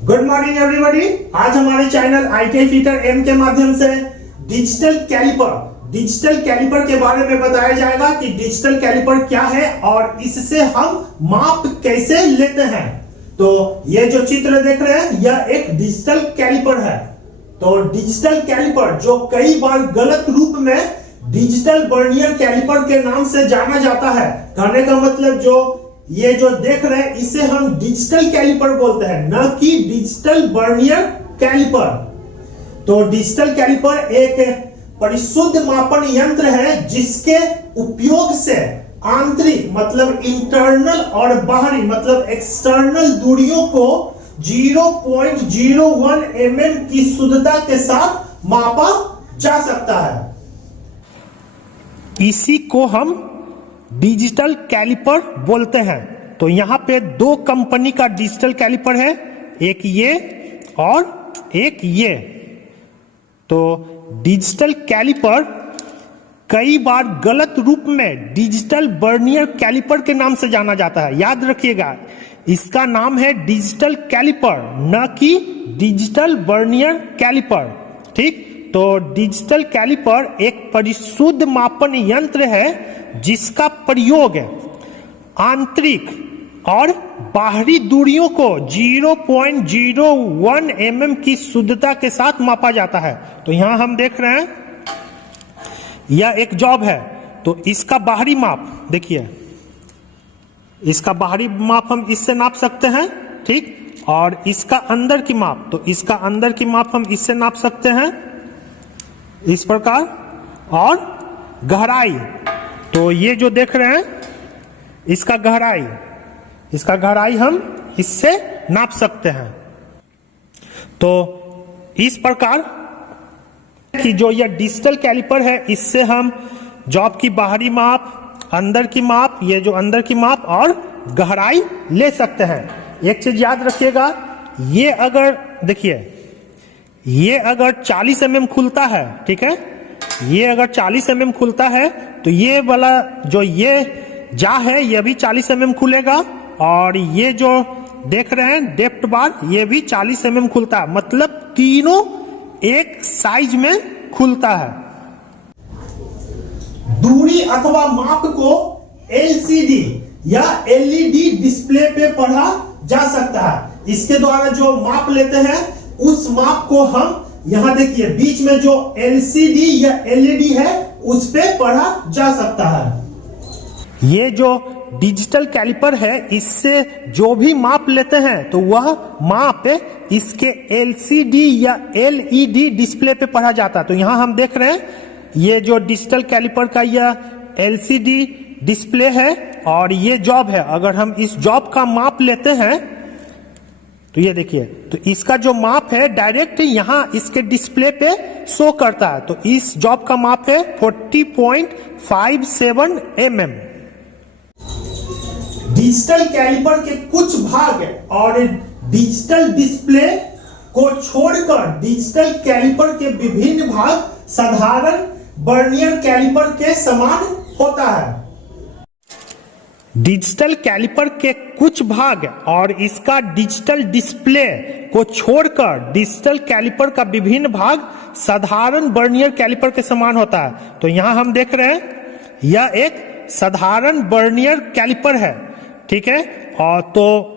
Good morning everybody. आज हमारे channel ITI fitter M के माध्यम से डिजिटल कैलिपर के बारे में बताया जाएगा कि डिजिटल कैलिपर क्या है और इससे हम माप कैसे लेते हैं। तो ये जो चित्र देख रहे हैं यह एक डिजिटल कैलिपर है। तो डिजिटल कैलिपर जो कई बार गलत रूप में डिजिटल वर्नियर कैलिपर के नाम से जाना जाता है, कहने का मतलब ये जो देख रहे हैं इसे हम डिजिटल कैलिपर बोलते हैं, न कि डिजिटल वर्नियर कैलिपर। तो डिजिटल कैलिपर एक परिशुद्ध मापन यंत्र है जिसके उपयोग से आंतरिक मतलब इंटरनल और बाहरी मतलब एक्सटर्नल दूरियों को 0.01 mm की शुद्धता के साथ मापा जा सकता है। इसी को हम डिजिटल कैलिपर बोलते हैं। तो यहाँ पे दो कंपनी का डिजिटल कैलिपर है, एक ये और एक ये। तो डिजिटल कैलिपर कई बार गलत रूप में डिजिटल वर्नियर कैलिपर के नाम से जाना जाता है। याद रखिएगा, इसका नाम है डिजिटल कैलिपर, न कि डिजिटल वर्नियर कैलिपर। ठीक, तो डिजिटल कैलिपर एक परिशुद्ध मापन यंत्र है जिसका प्रयोग आंतरिक और बाहरी दूरियों को 0.01 mm की शुद्धता के साथ मापा जाता है। तो यहां हम देख रहे हैं यह एक जॉब है। तो इसका बाहरी माप देखिए, इसका बाहरी माप हम इससे नाप सकते हैं। ठीक, और इसका अंदर की माप, तो इसका अंदर की माप हम इससे नाप सकते हैं इस प्रकार। और गहराई, तो ये जो देख रहे हैं इसका गहराई हम इससे नाप सकते हैं। तो इस प्रकार कि जो यह डिजिटल कैलिपर है इससे हम जॉब की बाहरी माप, अंदर की माप, ये जो अंदर की माप और गहराई ले सकते हैं। एक चीज याद रखिएगा, ये अगर देखिए, ये अगर 40 mm खुलता है, ठीक है, ये अगर 40 mm खुलता है तो ये वाला जो ये जा है यह भी 40 mm खुलेगा, और ये जो देख रहे हैं डेप्थ बार ये भी 40 mm खुलता है। मतलब तीनों एक साइज में खुलता है। दूरी अथवा माप को LCD या LED डिस्प्ले पे पढ़ा जा सकता है। इसके द्वारा जो माप लेते हैं उस माप को हम यहां देखिए बीच में जो LCD या LED है उस पे पढ़ा जा सकता है। ये जो डिजिटल कैलिपर है इससे जो भी माप लेते हैं तो वह माप इसके LCD या LED डिस्प्ले पे पढ़ा जाता है। तो यहां हम देख रहे हैं ये जो डिजिटल कैलिपर का यह LCD डिस्प्ले है और ये जॉब है। अगर हम इस जॉब का माप लेते हैं तो ये देखिए, तो इसका जो माप है डायरेक्ट यहां इसके डिस्प्ले पे शो करता है। तो इस जॉब का माप है 40.57 mm। डिजिटल कैलिपर के कुछ भाग और डिजिटल डिस्प्ले को छोड़कर डिजिटल कैलिपर के विभिन्न भाग साधारण वर्नियर कैलिपर के समान होता है। डिजिटल कैलिपर के कुछ भाग और इसका डिजिटल डिस्प्ले को छोड़कर डिजिटल कैलिपर का विभिन्न भाग साधारण वर्नियर कैलिपर के समान होता है। तो यहां हम देख रहे हैं यह एक साधारण वर्नियर कैलिपर है, ठीक है। और तो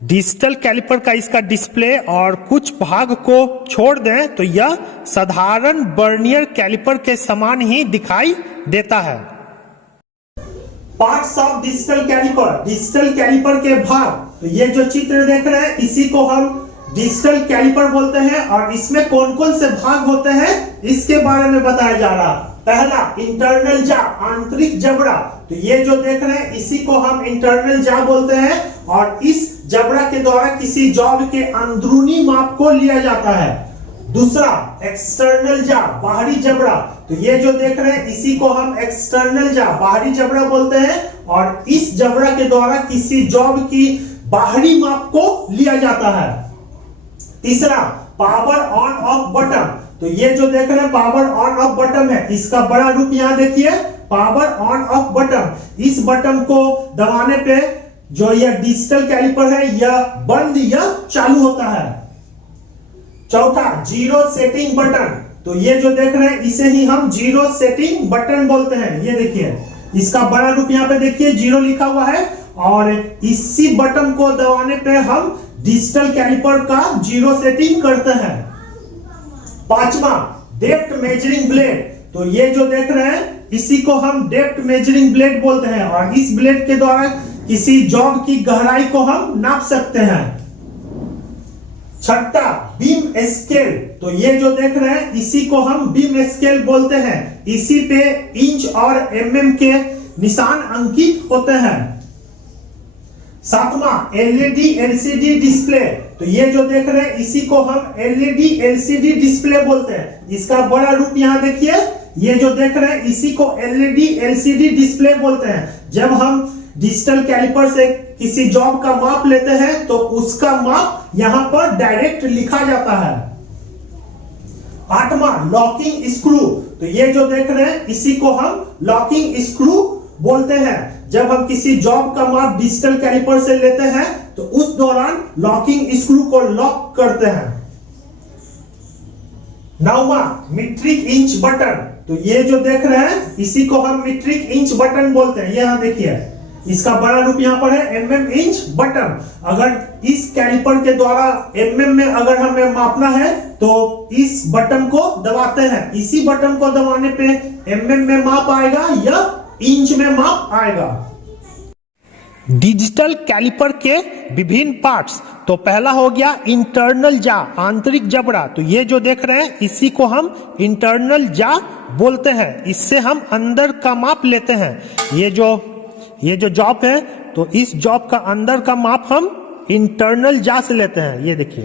डिजिटल कैलिपर का इसका डिस्प्ले और कुछ भाग को छोड़ दें तो यह साधारण वर्नियर कैलिपर के समान ही दिखाई देता है। पार्ट्स ऑफ डिजिटल कैलिपर के भाग, तो ये जो चित्र देख रहे हैं इसी को हम डिजिटल कैलिपर बोलते हैं। और इसमें कौन कौन से भाग होते हैं इसके बारे में बताया जा रहा है। पहला इंटरनल जा, आंतरिक जबड़ा। तो ये जो देख रहे हैं इसी को हम इंटरनल जा बोलते हैं और इस जबड़ा के द्वारा किसी जॉब के अंदरूनी माप को लिया जाता है। दूसरा एक्सटर्नल जा, बाहरी जबड़ा। तो ये जो देख रहे हैं इसी को हम एक्सटर्नल जा, बाहरी जबड़ा बोलते हैं और इस जबड़ा के द्वारा किसी जॉब की बाहरी माप को लिया जाता है। तीसरा पावर ऑन ऑफ बटन। तो ये जो देख रहे हैं पावर ऑन ऑफ बटन है, इसका बड़ा रूप यहां देखिए, पावर ऑन ऑफ बटन। इस बटन को दबाने पे जो यह डिजिटल कैलिपर है यह बंद या चालू होता है। चौथा, जीरो सेटिंग बटन। तो ये जो देख रहे हैं इसे ही हम जीरो सेटिंग बटन बोलते हैं। ये देखिए, इसका बड़ा रूप यहाँ पे देखिए, जीरो लिखा हुआ है और इसी बटन को दबाने पे हम डिजिटल कैलिपर का जीरो सेटिंग करते हैं। पांचवा, डेप्थ मेजरिंग ब्लेड। तो ये जो देख रहे हैं इसी को हम डेप्थ मेजरिंग ब्लेड बोलते हैं और इस ब्लेड के द्वारा किसी जॉब की गहराई को हम नाप सकते हैं। छठा, बीम स्केल। तो ये जो देख रहे हैं इसी को हम बीम स्केल बोलते हैं। इसी पे इंच और एमएम के निशान अंकित होते हैं। सातवां, एलईडी एलसीडी डिस्प्ले। तो ये जो देख रहे हैं इसी को हम एलईडी एलसीडी डिस्प्ले बोलते हैं। इसका बड़ा रूप यहाँ देखिए, ये जो देख रहे हैं इसी को एलईडी एलसीडी डिस्प्ले बोलते हैं। जब हम डिजिटल कैलिपर से किसी जॉब का माप लेते हैं तो उसका माप यहां पर डायरेक्ट लिखा जाता है। आठवां, लॉकिंग स्क्रू। तो ये जो देख रहे हैं इसी को हम लॉकिंग स्क्रू बोलते हैं। जब हम किसी जॉब का माप डिजिटल कैलिपर से लेते हैं तो उस दौरान लॉकिंग स्क्रू को लॉक करते हैं। नौवां, मीट्रिक इंच बटन। तो ये जो देख रहे हैं इसी को हम मीट्रिक इंच बटन बोलते हैं। यहां देखिए, इसका बड़ा रूप यहाँ पर है एमएम इंच बटन। अगर इस कैलिपर के द्वारा एमएम में अगर हमें मापना है तो इस बटन को दबाते हैं। इसी बटन को दबाने पे एमएम में माप आएगा या इंच में माप आएगा। डिजिटल कैलिपर के विभिन्न पार्ट्स। तो पहला हो गया इंटरनल जा, आंतरिक जबड़ा। तो ये जो देख रहे हैं इसी को हम इंटरनल जा बोलते हैं। इससे हम अंदर का माप लेते हैं। ये जो जॉब है तो इस जॉब का अंदर का माप हम इंटरनल जा से लेते हैं। ये देखिए।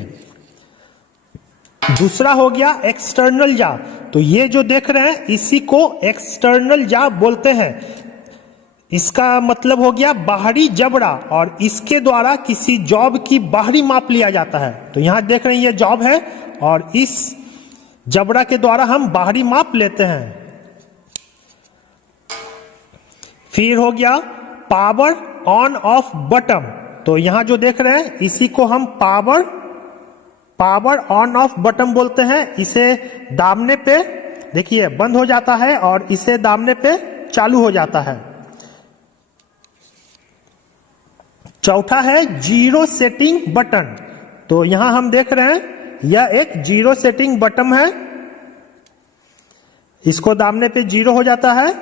दूसरा हो गया एक्सटर्नल जा। तो ये जो देख रहे हैं इसी को एक्सटर्नल जा बोलते हैं। इसका मतलब हो गया बाहरी जबड़ा और इसके द्वारा किसी जॉब की बाहरी माप लिया जाता है। तो यहां देख रहे हैं ये जॉब है और इस जबड़ा के द्वारा हम बाहरी माप लेते हैं। फिर हो गया पावर ऑन ऑफ बटन। तो यहां जो देख रहे हैं इसी को हम पावर ऑन ऑफ बटन बोलते हैं। इसे दाबने पे देखिए बंद हो जाता है और इसे दाबने पे चालू हो जाता है। चौथा है जीरो सेटिंग बटन। तो यहां हम देख रहे हैं यह एक जीरो सेटिंग बटन है। इसको दाबने पे जीरो हो जाता है।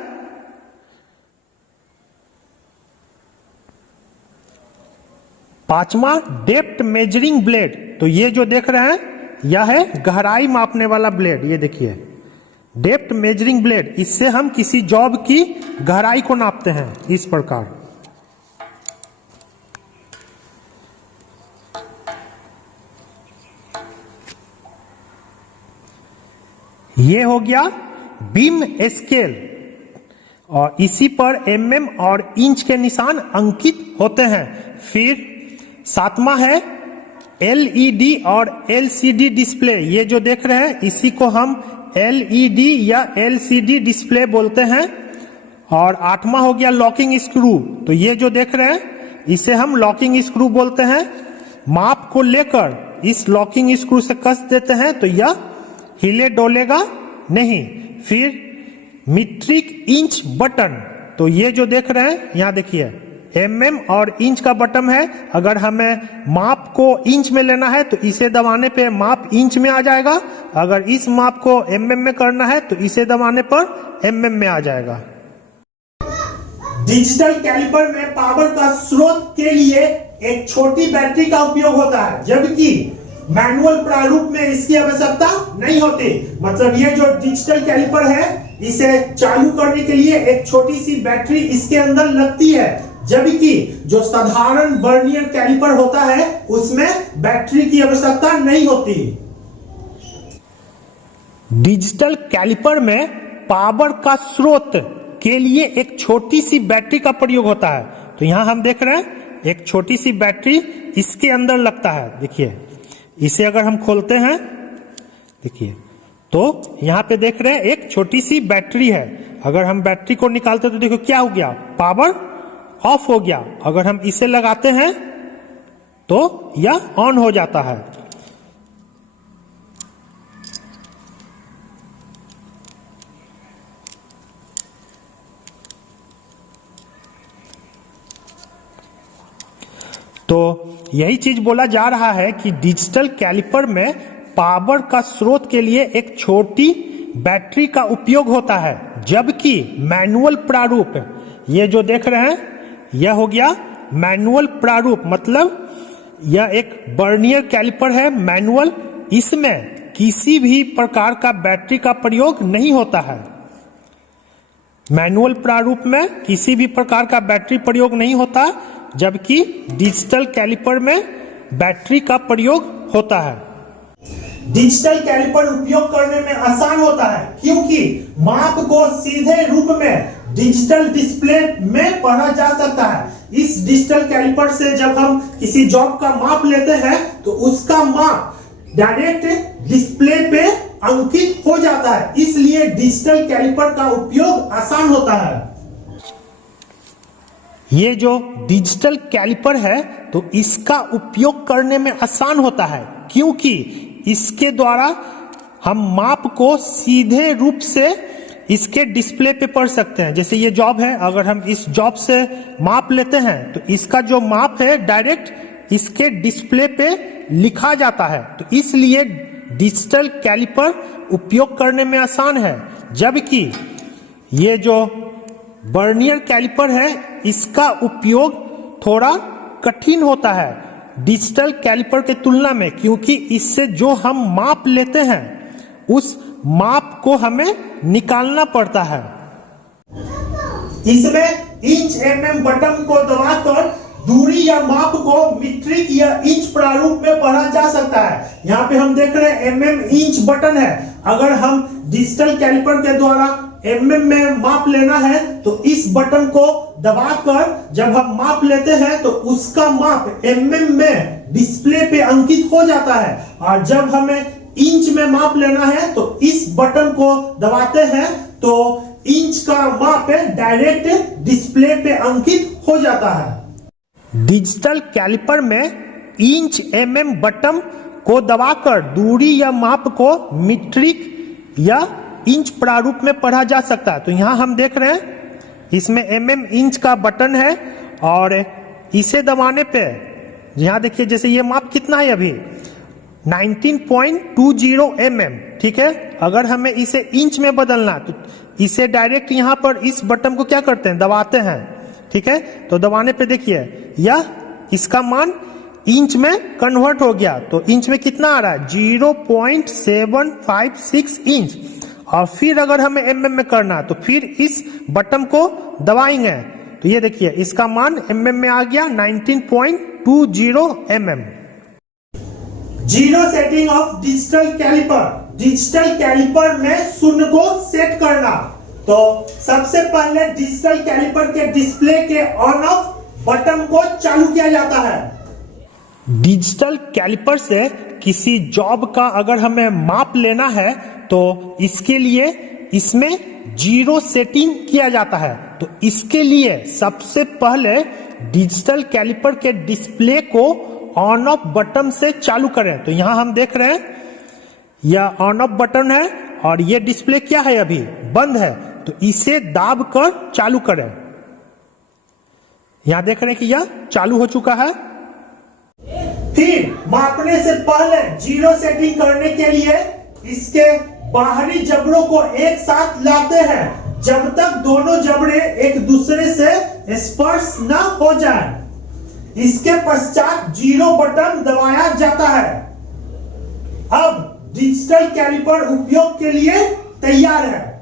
पांचवा, डेप्थ मेजरिंग ब्लेड। तो ये जो देख रहे हैं यह है गहराई मापने वाला ब्लेड। ये देखिए, डेप्थ मेजरिंग ब्लेड। इससे हम किसी जॉब की गहराई को नापते हैं इस प्रकार। ये हो गया बीम स्केल और इसी पर एमएम और इंच के निशान अंकित होते हैं। फिर सातवां है एलईडी और एलसीडी डिस्प्ले। ये जो देख रहे हैं इसी को हम एलईडी या एलसीडी डिस्प्ले बोलते हैं। और आठवां हो गया लॉकिंग स्क्रू। तो ये जो देख रहे हैं इसे हम लॉकिंग स्क्रू बोलते हैं। माप को लेकर इस लॉकिंग स्क्रू से कस देते हैं तो यह हिले डोलेगा नहीं। फिर मीट्रिक इंच बटन। तो ये जो देख रहे हैं यहां देखिए एमएम और इंच का बटन है। अगर हमें माप को इंच में लेना है तो इसे दबाने पे माप इंच में आ जाएगा। अगर इस माप को एमएम में करना है तो इसे दबाने पर एमएम में आ जाएगा। डिजिटल कैलिपर में पावर का स्रोत के लिए एक छोटी बैटरी का उपयोग होता है, जबकि मैनुअल प्रारूप में इसकी आवश्यकता नहीं होती। मतलब ये जो डिजिटल कैलिपर है इसे चालू करने के लिए एक छोटी सी बैटरी इसके अंदर लगती है, जबकि जो साधारण वर्नियर कैलिपर होता है उसमें बैटरी की आवश्यकता नहीं होती। डिजिटल कैलिपर में पावर का स्रोत के लिए एक छोटी सी बैटरी का प्रयोग होता है। तो यहां हम देख रहे हैं एक छोटी सी बैटरी इसके अंदर लगता है। देखिए, इसे अगर हम खोलते हैं देखिए तो यहां पे देख रहे हैं एक छोटी सी बैटरी है। अगर हम बैटरी को निकालते तो देखो क्या हो गया, पावर ऑफ हो गया, अगर हम इसे लगाते हैं तो यह ऑन हो जाता है। तो यही चीज बोला जा रहा है कि डिजिटल कैलिपर में पावर का स्रोत के लिए एक छोटी बैटरी का उपयोग होता है, जबकि मैनुअल प्रारूप, ये जो देख रहे हैं यह हो गया मैनुअल प्रारूप, मतलब यह एक वर्नियर कैलिपर है मैनुअल, इसमें किसी भी प्रकार का बैटरी का प्रयोग नहीं होता है। मैनुअल प्रारूप में किसी भी प्रकार का बैटरी प्रयोग नहीं होता, जबकि डिजिटल कैलिपर में बैटरी का प्रयोग होता है। डिजिटल कैलिपर उपयोग करने में आसान होता है क्योंकि माप को सीधे रूप में डिजिटल डिस्प्ले में पढ़ा जा सकता है। इस डिजिटल कैलिपर से जब हम किसी जॉब का माप लेते हैं तो उसका माप डायरेक्ट डिस्प्ले पे अंकित हो जाता है, इसलिए डिजिटल कैलिपर का उपयोग आसान होता है। ये जो डिजिटल कैलिपर है तो इसका उपयोग करने में आसान होता है क्योंकि इसके द्वारा हम माप को सीधे रूप से इसके डिस्प्ले पे पढ़ सकते हैं। जैसे ये जॉब है, अगर हम इस जॉब से माप लेते हैं तो इसका जो माप है डायरेक्ट इसके डिस्प्ले पे लिखा जाता है, तो इसलिए डिजिटल कैलिपर उपयोग करने में आसान है। जबकि ये जो वर्नियर कैलिपर है इसका उपयोग थोड़ा कठिन होता है डिजिटल कैलिपर के तुलना में, क्योंकि इससे जो हम माप लेते हैं उस माप को हमें निकालना पड़ता है। इसमें इंच mm बटन को दबाकर दूरी या माप को मीट्रिक या इंच प्रारूप में पढ़ा जा सकता है। यहाँ पे हम देख रहे हैं mm इंच बटन है। अगर हम डिजिटल कैलिपर के द्वारा mm में माप लेना है तो इस बटन को दबाकर जब हम माप लेते हैं तो उसका माप mm में डिस्प्ले पे अंकित हो जाता है, और जब हमें इंच में माप लेना है तो इस बटन को दबाते हैं तो इंच का माप डायरेक्ट डिस्प्ले पे अंकित हो जाता है। डिजिटल कैलिपर में इंच mm बटन को दबाकर दूरी या माप को मीट्रिक या इंच प्रारूप में पढ़ा जा सकता है। तो यहां हम देख रहे हैं इसमें mm इंच का बटन है, और इसे दबाने पे यहां देखिए जैसे ये माप कितना है अभी 19.20 mm, ठीक है। अगर हमें इसे इंच में बदलना तो इसे डायरेक्ट यहां पर इस बटन को क्या करते हैं, दबाते हैं, ठीक है। तो दबाने पे देखिए यह इसका मान इंच में कन्वर्ट हो गया, तो इंच में कितना आ रहा है 0.756 इंच। और फिर अगर हमें mm में करना तो फिर इस बटन को दबाएंगे तो ये देखिए इसका मान mm में आ गया 19.20 mm। Zero setting of digital calliper. Digital calliper में शून्य को सेट करना। तो सबसे पहले डिजिटल कैलिपर के डिस्प्ले के ऑन ऑफ बटन को चालू किया जाता है। डिजिटल कैलिपर से किसी जॉब का अगर हमें माप लेना है तो इसके लिए इसमें जीरो सेटिंग किया जाता है। तो इसके लिए सबसे पहले डिजिटल कैलिपर के डिस्प्ले को ऑन ऑफ बटन से चालू करें। तो यहां हम देख रहे हैं यह ऑन ऑफ बटन है और यह डिस्प्ले क्या है अभी बंद है, तो इसे दाब कर चालू करें। यहां देख रहे हैं कि यह चालू हो चुका है। फिर मापने से पहले जीरो सेटिंग करने के लिए इसके बाहरी जबड़ों को एक साथ लाते हैं जब तक दोनों जबड़े एक दूसरे से स्पर्श न हो जाए। इसके पश्चात जीरो बटन दबाया जाता है। अब डिजिटल कैलिपर उपयोग के लिए तैयार है।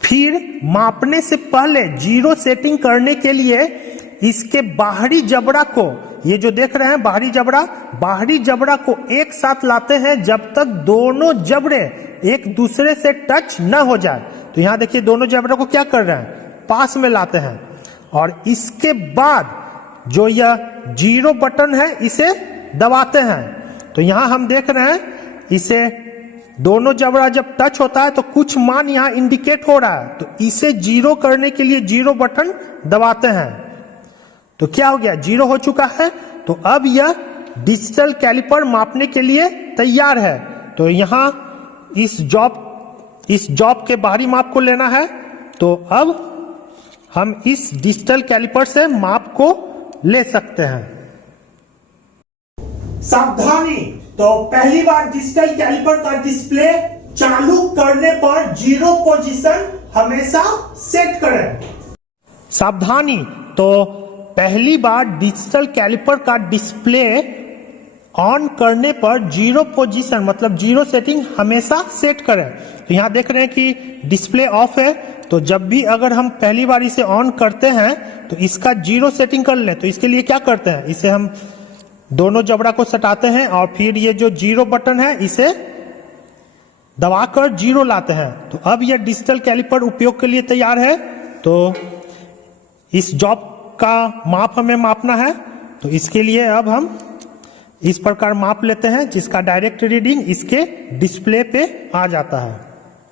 फिर मापने से पहले जीरो सेटिंग करने के लिए इसके बाहरी जबड़ा को, ये जो देख रहे हैं बाहरी जबड़ा को एक साथ लाते हैं जब तक दोनों जबड़े एक दूसरे से टच न हो जाए। तो यहां देखिए दोनों जबड़ों को क्या कर रहे हैं, पास में लाते हैं, और इसके बाद जो यह जीरो बटन है इसे दबाते हैं। तो यहां हम देख रहे हैं इसे दोनों जबड़ा जब टच होता है तो कुछ मान यहां इंडिकेट हो रहा है, तो इसे जीरो करने के लिए जीरो बटन दबाते हैं। तो क्या हो गया, 0 हो चुका है। तो अब यह डिजिटल कैलिपर मापने के लिए तैयार है। तो यहां इस जॉब के बाहरी माप को लेना है। तो अब हम इस डिजिटल कैलिपर से माप को ले सकते हैं। सावधानी, तो पहली बार डिजिटल कैलिपर का डिस्प्ले चालू करने पर 0 पोजीशन हमेशा सेट करें। सावधानी, तो पहली बार डिजिटल कैलिपर का डिस्प्ले ऑन करने पर 0 पोजीशन मतलब 0 सेटिंग हमेशा सेट करें। तो यहां देख रहे हैं कि डिस्प्ले ऑफ है। तो जब भी अगर हम पहली बार इसे ऑन करते हैं तो इसका 0 सेटिंग कर लें। तो इसके लिए क्या करते हैं, इसे हम दोनों जबड़ा को सटाते हैं और फिर ये जो 0 बटन है इसे दबाकर 0 लाते हैं। तो अब यह डिजिटल कैलिपर उपयोग के लिए तैयार है। तो इस जॉब का माप हमें मापना है। तो इसके लिए अब हम इस प्रकार माप लेते हैं जिसका डायरेक्ट रीडिंग इसके डिस्प्ले पे आ जाता है।